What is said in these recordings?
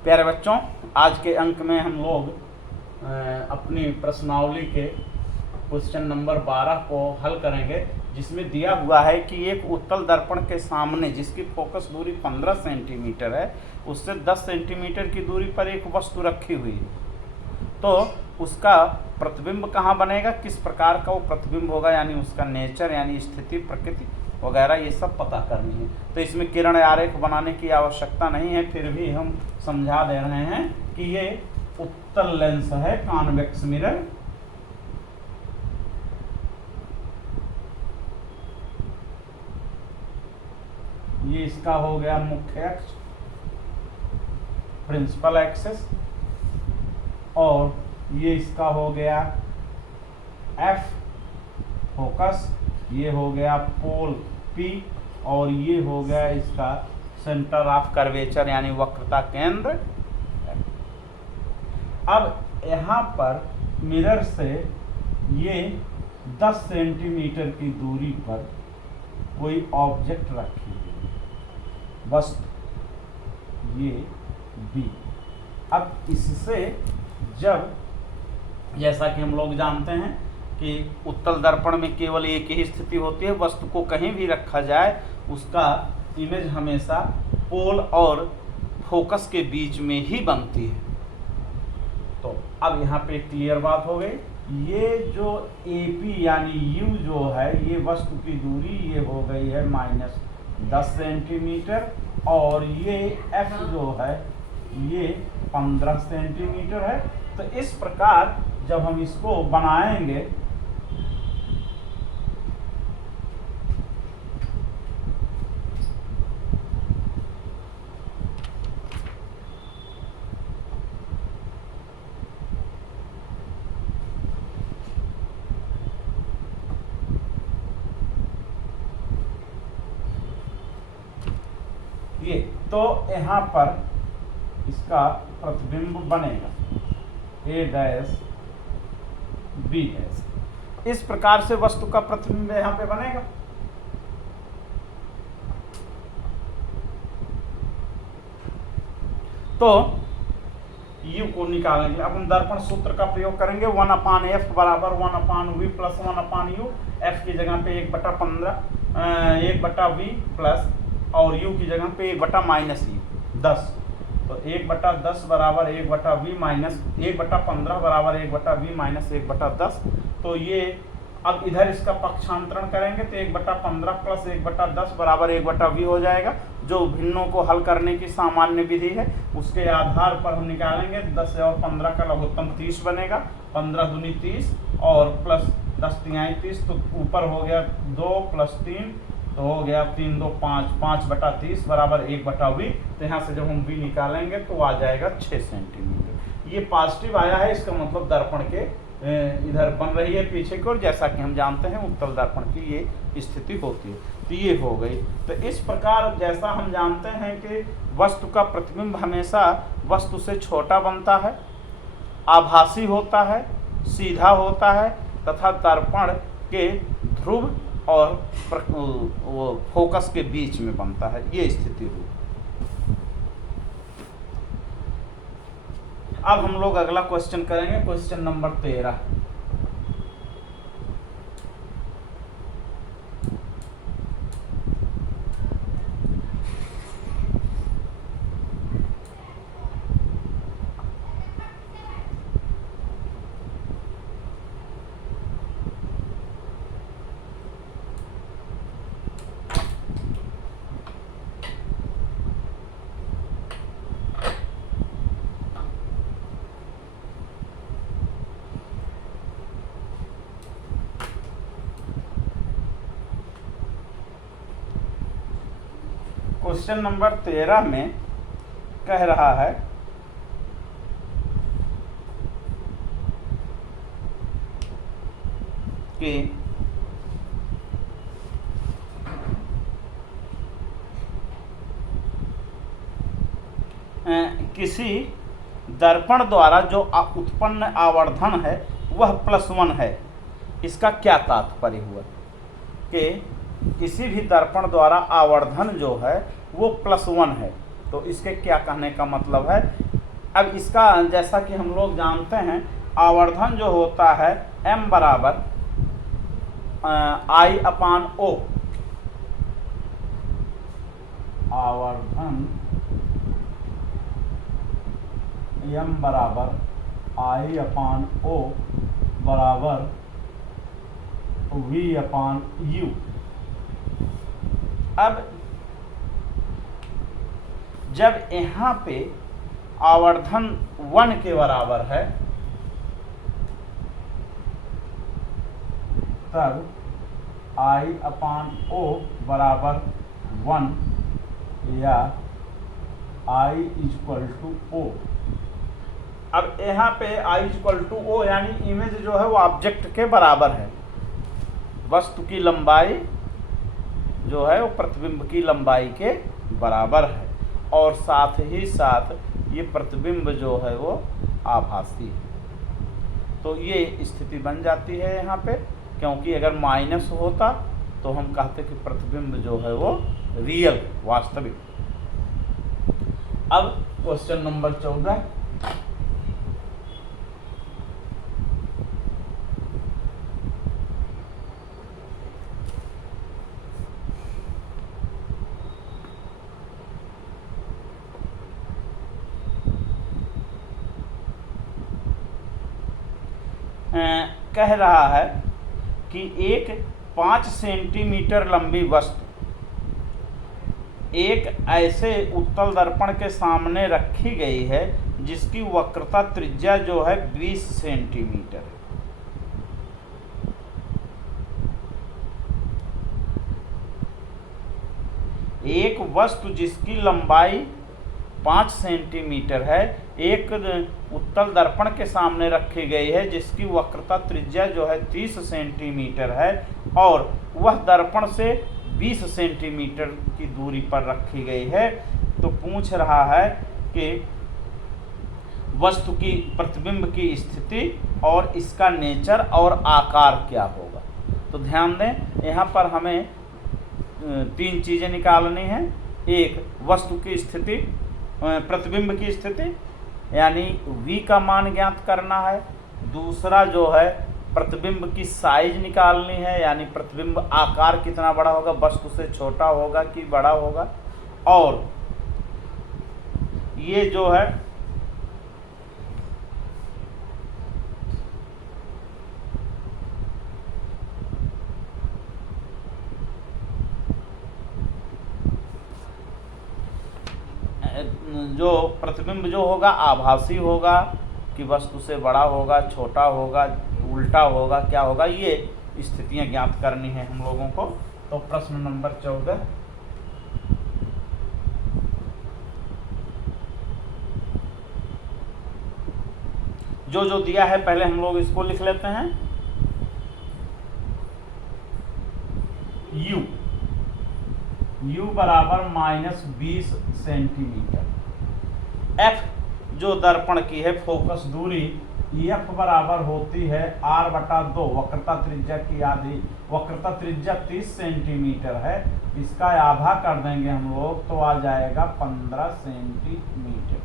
प्यारे बच्चों, आज के अंक में हम लोग अपनी प्रश्नावली के क्वेश्चन नंबर 12 को हल करेंगे, जिसमें दिया हुआ है कि एक उत्तल दर्पण के सामने जिसकी फोकस दूरी 15 सेंटीमीटर है, उससे 10 सेंटीमीटर की दूरी पर एक वस्तु रखी हुई है। तो उसका प्रतिबिंब कहाँ बनेगा, किस प्रकार का वो प्रतिबिंब होगा, यानी उसका नेचर यानी स्थिति, प्रकृति वगैरह ये सब पता करनी है। तो इसमें किरण आरेख बनाने की आवश्यकता नहीं है, फिर भी हम समझा दे रहे हैं कि ये उत्तल लेंस है, कॉन्वेक्स मिरर। ये इसका हो गया मुख्य अक्ष, प्रिंसिपल एक्सिस, और ये इसका हो गया एफ फोकस, ये हो गया पोल पी, और ये हो गया इसका सेंटर ऑफ कर्वेचर यानी वक्रता केंद्र। अब यहाँ पर मिरर से ये 10 सेंटीमीटर की दूरी पर कोई ऑब्जेक्ट रखी हुई वस्तु, ये बी। अब इससे जब, जैसा कि हम लोग जानते हैं कि उत्तल दर्पण में केवल एक ही स्थिति होती है, वस्तु को कहीं भी रखा जाए उसका इमेज हमेशा पोल और फोकस के बीच में ही बनती है। तो अब यहाँ पे क्लियर बात हो गई। ये जो AP यानी U जो है, ये वस्तु की दूरी ये हो गई है -10 सेंटीमीटर, और ये F जो है ये 15 सेंटीमीटर है। तो इस प्रकार जब हम इसको बनाएंगे ये, तो यहाँ पर इसका प्रतिबिंब बनेगा A' B'। इस प्रकार से वस्तु का प्रतिबिंब यहाँ पे बनेगा। तो U को निकालने के लिए अब हम दर्पण सूत्र का प्रयोग करेंगे। 1/f बराबर 1/v प्लस 1/u। f की जगह पे 1/15 1/v प्लस, और u की जगह पे 1/-u 10। तो 1/10 बराबर 1/v माइनस 1/15 बराबर 1/v माइनस 1/10। तो ये अब इधर इसका पक्षांतरण करेंगे तो 1/15 प्लस 1/10 बराबर 1/v हो जाएगा, जो भिन्नों को हल करने की सामान्य विधि है। उसके आधार पर हम निकालेंगे 10 और 15 का लघुत्तम 30 बनेगा, 15 दूनी 30 और प्लस 10 तिहाई 30, तो ऊपर हो गया 2 प्लस 3, तो हो गया 3 2 5 5/30 बराबर 1/v। तो यहाँ से जब हम v निकालेंगे तो आ जाएगा 6 सेंटीमीटर। ये पॉजिटिव आया है, इसका मतलब दर्पण के इधर बन रही है पीछे की ओर, जैसा कि हम जानते हैं उत्तल दर्पण की ये स्थिति होती है। तो ये हो गई। तो इस प्रकार जैसा हम जानते हैं कि वस्तु का प्रतिबिंब हमेशा वस्तु से छोटा बनता है, आभासी होता है, सीधा होता है, तथा दर्पण के ध्रुव और वो फोकस के बीच में बनता है, ये स्थिति हुई। अब हम लोग अगला क्वेश्चन करेंगे, क्वेश्चन नंबर 13। क्वेश्चन नंबर 13 में कह रहा है कि किसी दर्पण द्वारा जो उत्पन्न आवर्धन है वह +1 है। इसका क्या तात्पर्य हुआ कि किसी भी दर्पण द्वारा आवर्धन जो है वो +1 है। तो इसके क्या कहने का मतलब है, अब इसका जैसा कि हम लोग जानते हैं आवर्धन जो होता है m बराबर I अपान O, आवर्धन m बराबर I अपान O बराबर V अपान U। अब जब यहाँ पे आवर्धन 1 के बराबर है तब I अपान O बराबर 1 या I इक्वल टू O। अब यहाँ पे I इक्वल टू O यानी इमेज जो है वो ऑब्जेक्ट के बराबर है, वस्तु की लंबाई जो है वो प्रतिबिंब की लंबाई के बराबर है, और साथ ही साथ ये प्रतिबिंब जो है वो आभासी है। तो ये स्थिति बन जाती है यहाँ पे, क्योंकि अगर माइनस होता तो हम कहते कि प्रतिबिंब जो है वो रियल वास्तविक। अब क्वेश्चन नंबर 14, कह रहा है कि एक 5 सेंटीमीटर लंबी वस्तु एक ऐसे उत्तल दर्पण के सामने रखी गई है जिसकी वक्रता त्रिज्या जो है 20 सेंटीमीटर है। एक वस्तु जिसकी लंबाई 5 सेंटीमीटर है एक उत्तल दर्पण के सामने रखी गई है जिसकी वक्रता त्रिज्या जो है 30 सेंटीमीटर है और वह दर्पण से 20 सेंटीमीटर की दूरी पर रखी गई है। तो पूछ रहा है कि वस्तु की प्रतिबिंब की स्थिति और इसका नेचर और आकार क्या होगा। तो ध्यान दें, यहाँ पर हमें 3 चीज़ें निकालनी हैं। एक, वस्तु की स्थिति, प्रतिबिंब की स्थिति यानी v का मान ज्ञात करना है। दूसरा जो है प्रतिबिंब की साइज निकालनी है, यानी प्रतिबिंब आकार कितना बड़ा होगा, वस्तु से छोटा होगा कि बड़ा होगा। और ये जो है जो प्रतिबिंब जो होगा आभासी होगा कि वस्तु से बड़ा होगा, छोटा होगा, उल्टा होगा, क्या होगा, ये स्थितियां ज्ञात करनी है हम लोगों को। तो प्रश्न नंबर 14, जो जो दिया है पहले हम लोग इसको लिख लेते हैं। U बराबर -20 सेंटीमीटर। F जो दर्पण की है फोकस दूरी, F बराबर होती है R/2, वक्रता त्रिज्या की आधी, वक्रता त्रिज्या 30 सेंटीमीटर है, इसका आधा कर देंगे हम लोग तो आ जाएगा 15 सेंटीमीटर।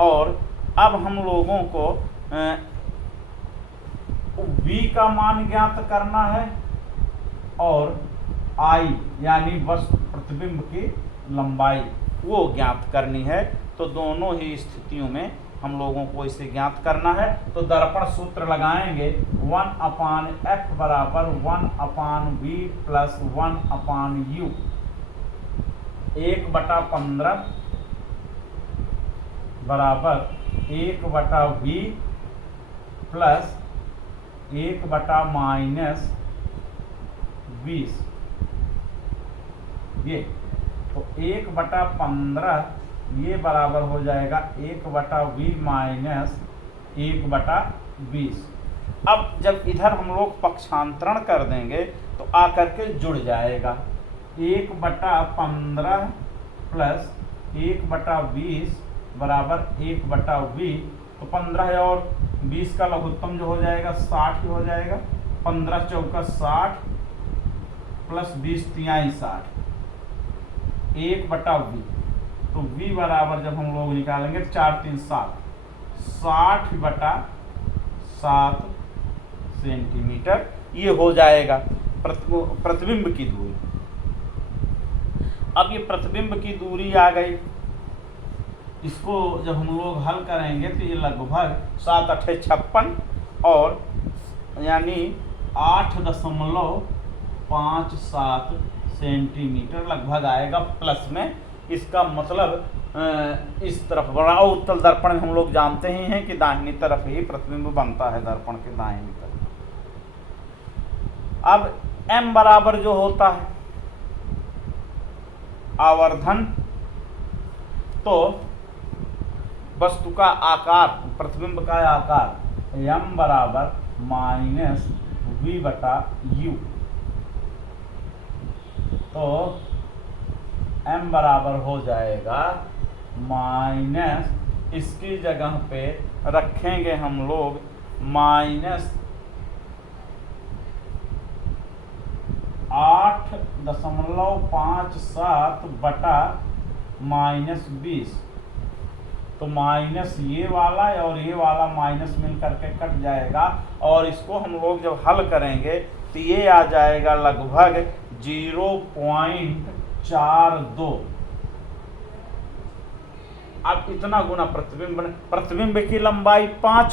और अब हम लोगों को V का मान ज्ञात करना है और I यानी वस्तु प्रतिबिंब की लंबाई वो ज्ञात करनी है। तो दोनों ही स्थितियों में हम लोगों को इसे ज्ञात करना है। तो दर्पण सूत्र लगाएंगे 1/f बराबर 1/v प्लस 1/u, 1/15 बराबर 1/v प्लस 1/-20। ये तो 1/15 ये बराबर हो जाएगा 1/v माइनस 1/20। अब जब इधर हम लोग पक्षांतरण कर देंगे तो आकर के जुड़ जाएगा 1/15 प्लस 1/20 बराबर 1/v। तो 15 और 20 का लघुत्तम जो हो जाएगा 60 ही हो जाएगा। 15 चौका 60 प्लस 20 तिहाई 60, 1/v। तो v बराबर जब हम लोग निकालेंगे 4 3 7 60/7 सेंटीमीटर ये हो जाएगा प्रतिबिंब की दूरी। अब ये प्रतिबिंब की दूरी आ गई, इसको जब हम लोग हल करेंगे तो ये लगभग 7 8 56 और यानी 8.57 सेंटीमीटर लगभग आएगा प्लस में। इसका मतलब इस तरफ बड़ा, और उत्तल दर्पण में हम लोग जानते ही हैं कि दाहिनी तरफ ही प्रतिबिंब बनता है दर्पण के दाहिनी तरफ। अब m बराबर जो होता है आवर्धन, तो वस्तु का आकार, प्रतिबिंब का आकार m बराबर -v/u, तो m बराबर हो जाएगा माइनस, इसकी जगह पे रखेंगे हम लोग -8.57/-20, तो माइनस ये वाला और ये वाला माइनस मिल करके कट जाएगा, और इसको हम लोग जब हल करेंगे तो ये आ जाएगा लगभग 0.42। अब इतना गुना प्रतिबिंब की लंबाई 5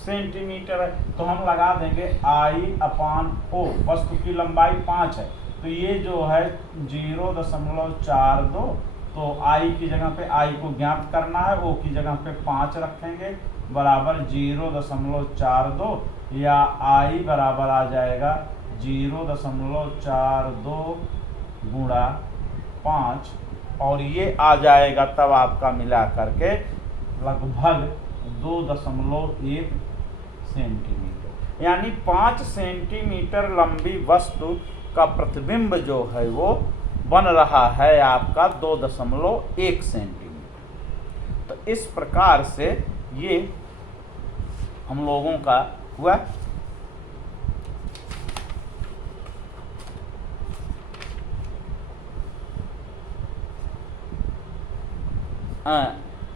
सेंटीमीटर है, तो हम लगा देंगे I/O, वस्तु की लंबाई 5 है, तो ये जो है 0.42, तो I की जगह पे I को ज्ञात करना है, O की जगह पे 5 रखेंगे बराबर 0.42, या I बराबर आ जाएगा 0.42 गुणा 5, और ये आ जाएगा तब आपका मिला करके लगभग 2.1 सेंटीमीटर, यानी 5 सेंटीमीटर लंबी वस्तु का प्रतिबिंब जो है वो बन रहा है आपका 2.1 सेंटीमीटर। तो इस प्रकार से ये हम लोगों का हुआ।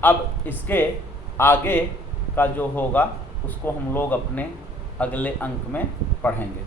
अब इसके आगे का जो होगा उसको हम लोग अपने अगले अंक में पढ़ेंगे।